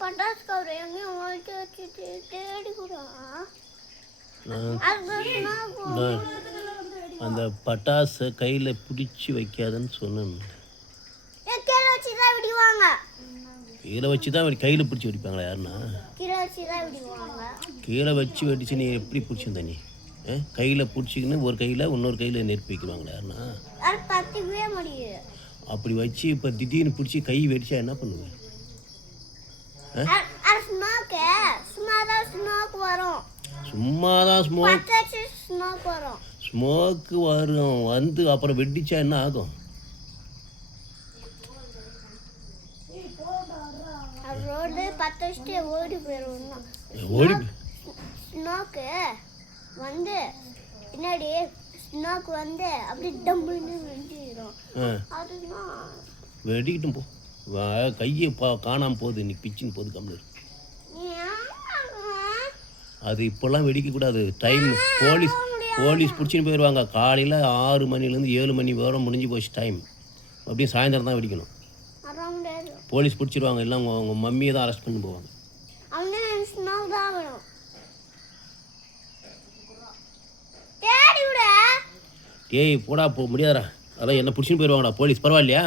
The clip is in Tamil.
பட்டாசு கவர் எங்கேயும் ஒழிச்சு வச்சுட்டு தேடி கூட அந்த பட்டாசை கையில் பிடிச்சி வைக்காதுன்னு சொன்னேன். கீழே வச்சு தான் விடுவாங்க. கீழே வச்சு தான் கையில் பிடிச்சி வெடிப்பாங்களா யாருன்னா? கீழே வச்சு தான் விடுவாங்க. கீழே வச்சு வெடிச்சு நீ எப்படி பிடிச்சிருந்த நீ? கையில் பிடிச்சிக்கின்னு ஒரு கையில் இன்னொரு கையில் நெருப்பி வைக்கிறாங்களா யாருன்னா? அது பத்திக்கவே முடியாது. அப்படி வச்சு இப்போ திடீர்னு பிடிச்சி கை வெடிச்சா என்ன பண்ணுவேன்? சும்மாதான் ஸ்மோக்கு வரும். வந்து அப்புறம் வெடிச்சா என்ன ஆகும்? ஓடி போயிடும். ஸ்மோக்கு வந்து பின்னாடி ஸ்மோக்கு வந்து அப்படி டம்புன்னு வெடிச்சிடும். அதுதான் வெடிக்கிட்டும் போ. கையை காணாமல் போகுது, இன்னைக்கு பிச்சுன்னு போகுது கம்மில். அது இப்போல்லாம் வெடிக்கக்கூடாது. டைம் போலீஸ் பிடிச்சின்னு போயிடுவாங்க. காலையில் 6 மணிலேருந்து 7 மணி வரை முடிஞ்சு போச்சு டைம். அப்படியே சாயந்தரம் தான் வெடிக்கணும். போலீஸ் பிடிச்சிருவாங்க. இல்லை உங்கள் மம்மியை தான் அரெஸ்ட் பண்ணி போவாங்க. ஏய் போடா, முடியாதா? அதெல்லாம் என்ன பிடிச்சின்னு போயிடுவாங்கடா போலீஸ். பரவாயில்லையா?